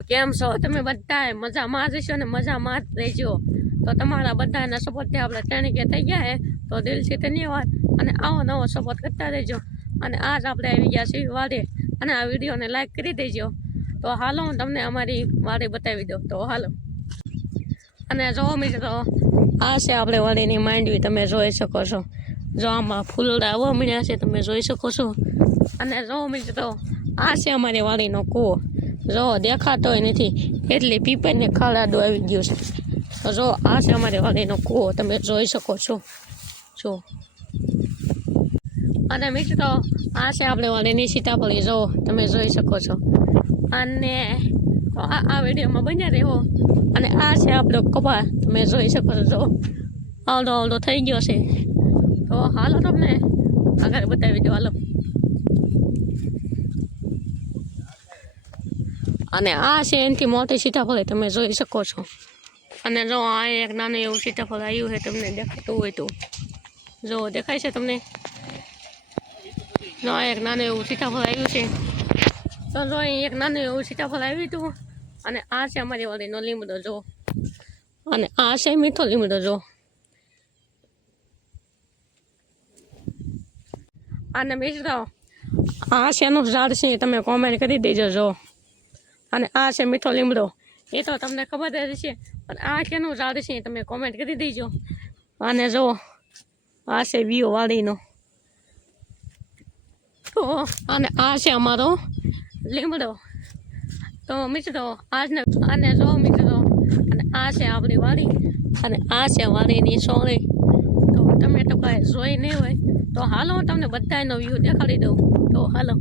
કેમ છો તમે બધાય મજામાં જ છો ને મજામાં જ રહેજો તો તમારા બધાના સપોર્ટથી આપણે ત્રણેય થઈ ગયા હે તો દિલથી ધન્યવાદ અને આવો નવો સપોર્ટ કરતા રહેજો અને આજ આપણે આવી ગયા છીએ વાડે અને આ વિડીયોને લાઈક કરી દેજો તો હાલો હું તમને અમારી વાડે બતાવી દઉં તો હાલો અને જો મિત્રો આ છે આપણે વાડીની માંડવી તમે જોઈ શકો છો જો આમાં ફૂલડા આવવા મળ્યા છે તમે જોઈ શકો છો અને જો મિત્રો આ છે અમારી વાડીનો કૂવો જો દેખાતોય નથી એટલે પીપળને ખાડાડો આવી ગયો છે તો જો આ છે અમારી વાડીનો કૂવો તમે જોઈ શકો છો જો અને મિત્રો આ છે આપણે વાડીની સીતાફળી જો તમે જોઈ શકો છો અને આ વિડીયોમાં બન્યા રહેવો અને આ છે આપણો કપા તમે જોઈ શકો છો જો આવડો થઈ ગયો છે તો હાલો તમને આગળ બતાવી દો હાલો અને આ છે એનાથી મોટી સીતાફળ તમે જોઈ શકો છો અને જો આ એક નાનું એવું સીતાફળ આવ્યું છે તમને દેખાતું હોય તો જો દેખાય છે તમને જો એક નાનું એવું સીતાફળ આવ્યું છે તો જો એક નાનું એવું સીતાફળ આવ્યું હતું અને આ છે અમારી વાડીનો લીમડો જો અને આ છે મીઠો લીમડો જો અને મિત્રો આ શેનું ઝાડ છે તમે કોમેન્ટ કરી દેજો જો અને આ છે મીઠો લીમડો એ તો તમને ખબર જ છે પણ આ શેનું ઝાડ છે તમે કોમેન્ટ કરી દેજો અને જો આ છે વિયો વાડીનો તો અને આ છે અમારો લીમડો તો મિત્રો આજને અને જો મિત્રો અને આ છે આપણી વાડી અને આ છે વાડીની સોળી તો તમે તો કાંઈ જોઈ નહીં હોય તો હાલો હું તમને બધાનો વ્યૂ દેખાડી દઉં તો હાલો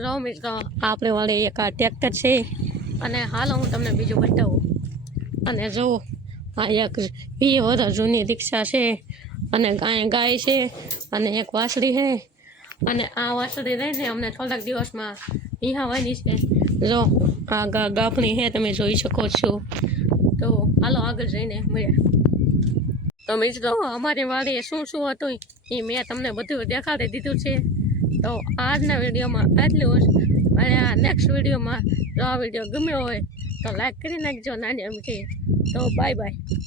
જો મિત્રો આપણે વાળે એક આ ટ્રેક્ટર છે અને હાલો હું તમને બીજું બતાવું અને જો આ એક 20 વર્ષ જૂની રિક્ષા છે અને ગાય છે અને એક વાસળી છે અને આ વાસળી રહીને અમને થોડાક દિવસમાં વિહાવાની છે જો આ ગાફણી છે તમે જોઈ શકો છો તો હાલો આગળ જઈને મળ્યા તો મિત્રો અમારી વાડીએ શું હતું એ મેં તમને બધું દેખાડી દીધું છે તો આજના વિડીયોમાં આટલું જ અને આ નેક્સ્ટ વિડીયોમાં જો આ વિડીયો ગમ્યો હોય તો લાઈક કરી નાખજો નાની અમથી તો બાય બાય